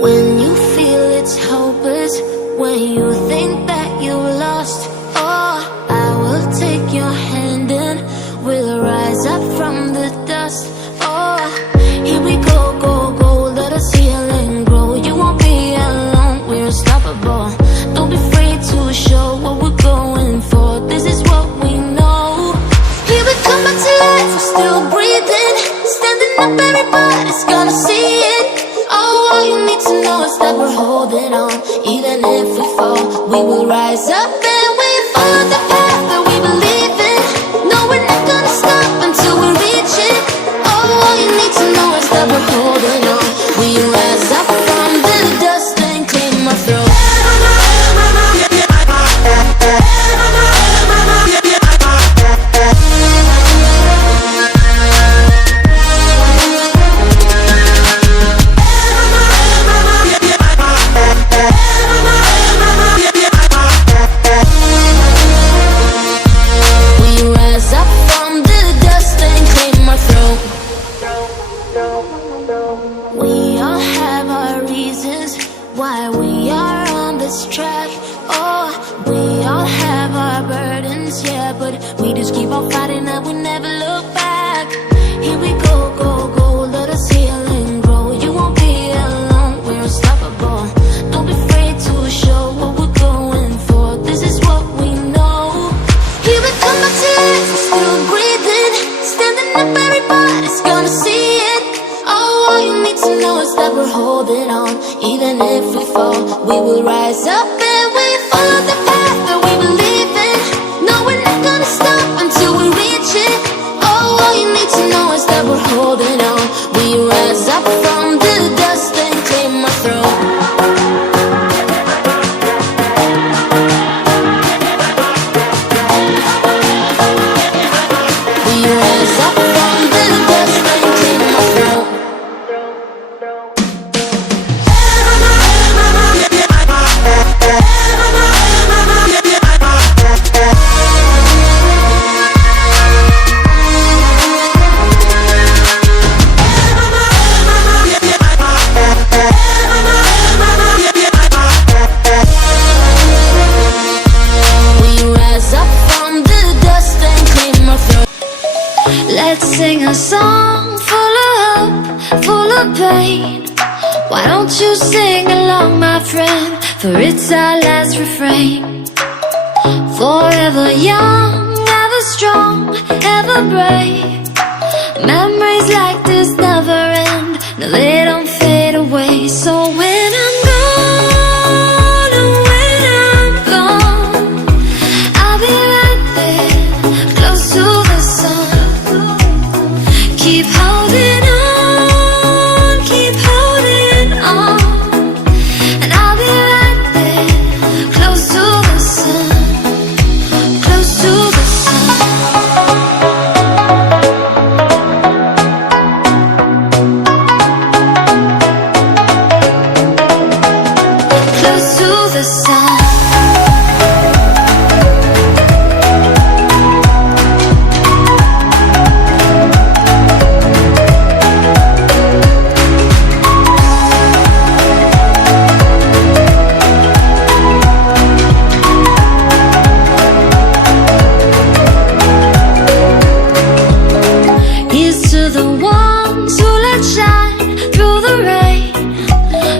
When you feel it's hopeless, when you think that you lost, oh, I will take your hand and we'll rise up from the dust. Oh, here we go, go, go, let us heal and grow. You won't be alone, we're unstoppable. Don't be afraid to show what we're going for. This is what we know. Here we come back to life, we're still breathing. Standing up, everybody's gonna see it. Oh, all you need to know is that we're holding on. Even if we fall, we will rise up and we follow the path that we believe in. No, we're not gonna stop until we reach it. Oh, all you need to know is that we're holding on. We rise up from the dust and clean my throat. We all have our reasons why we are on this track. Oh, we all have our burdens, yeah, but we just keep on fighting and we never look back. Here we go, go, go, let us heal and grow. You won't be alone, we're unstoppable. Don't be afraid to show what we're going for. This is what we know. Here we come back to life, we're still breathing. Standing up, everybody's gonna see it. Oh, all you need to know is that we're holding on. Even if we fall, we will rise up and we follow the path that we believe in. No, we're not gonna stop until we reach it. Oh, all you need to know is that we're holding on. We rise up from the dust and clear my throat. We rise up from the dust and clear my throat. Let's sing a song full of hope, full of pain. Why don't you sing along, my friend? For it's our last refrain. Forever young, ever strong, ever brave. Memories like this never end. No, they don't fade away. So when I'm gone, oh, when I'm gone, I'll be right there, close to the sun. Keep holding on, keep holding on. And I'll be right there, close to the sun, close to the sun. Close to the sun. Here's to the ones who let shine through the rain,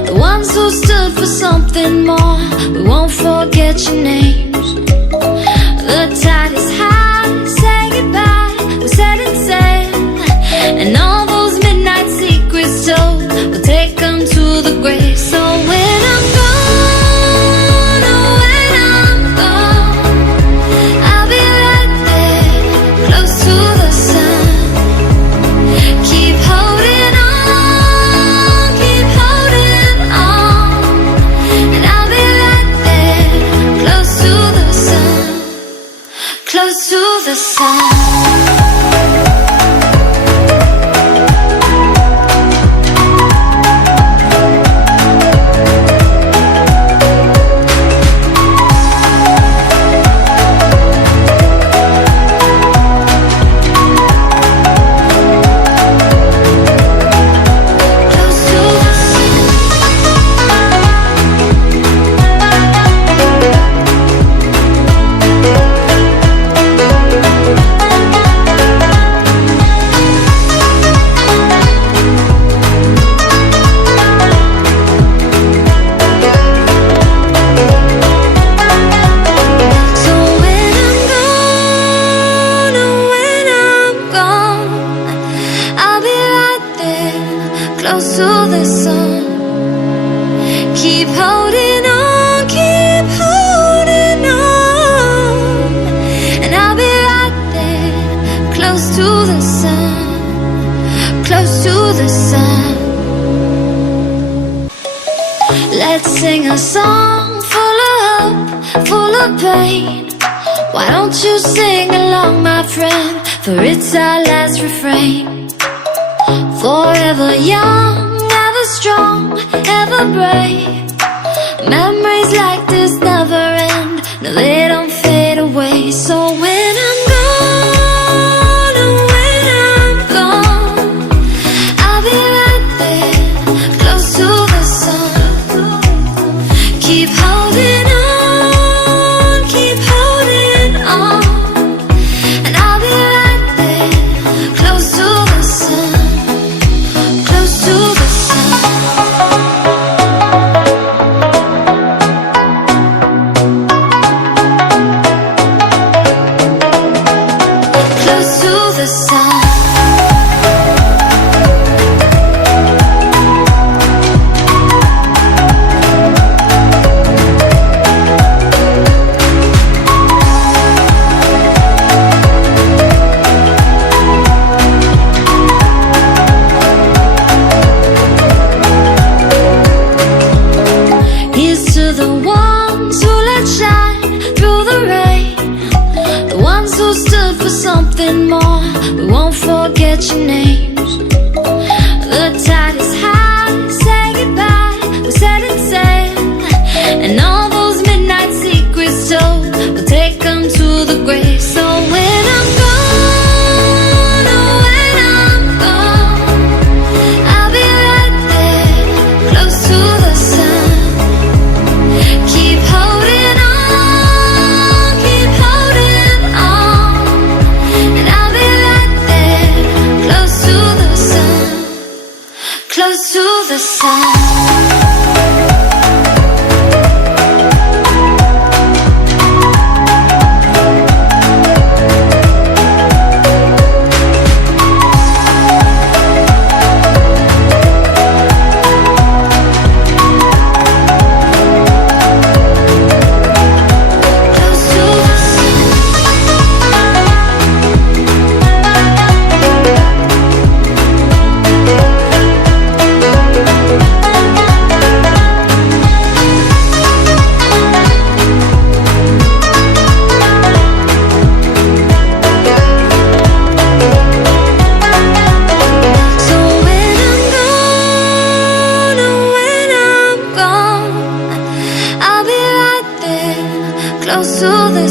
the ones who stood for something more. We won't forget your names. The tide is high, say goodbye, we set it sail. And all those midnight secrets told, we'll take them to the grave. So when I'm gone, oh, when I'm gone, I'll be right there, close to the sun. Keep holding on, keep holding on. And I'll be right there, close to Keep holding on, keep holding on, and I'll be right there, close to the sun, close to the sun. Let's sing a song full of hope, full of pain. Why don't you sing along, my friend, for it's our last refrain. Forever young, ever strong, ever brave. Memories like this never end, no, they don't fade away. So when I'm gone, oh, when I'm gone, I'll be right there, close to the sun. Keep holding on, keep holding on, and I'll be right there, close to the sun, close to the sun. Close to the sun. Here's to the ones who let shine through the rain, the ones who stood for something more. We won't forget your names. The tide is high, say goodbye, we're setting sail, and all those midnight secrets told, we'll take them to the grave. So when I'm gone, oh, when I'm gone, I'll be right there, close to the sun. Keep holding on, keep holding on, and I'll be right there, close to the sun, close to the sun. Close to the sun. So when I'm gone, oh, when I'm gone, I'll be right there, close to the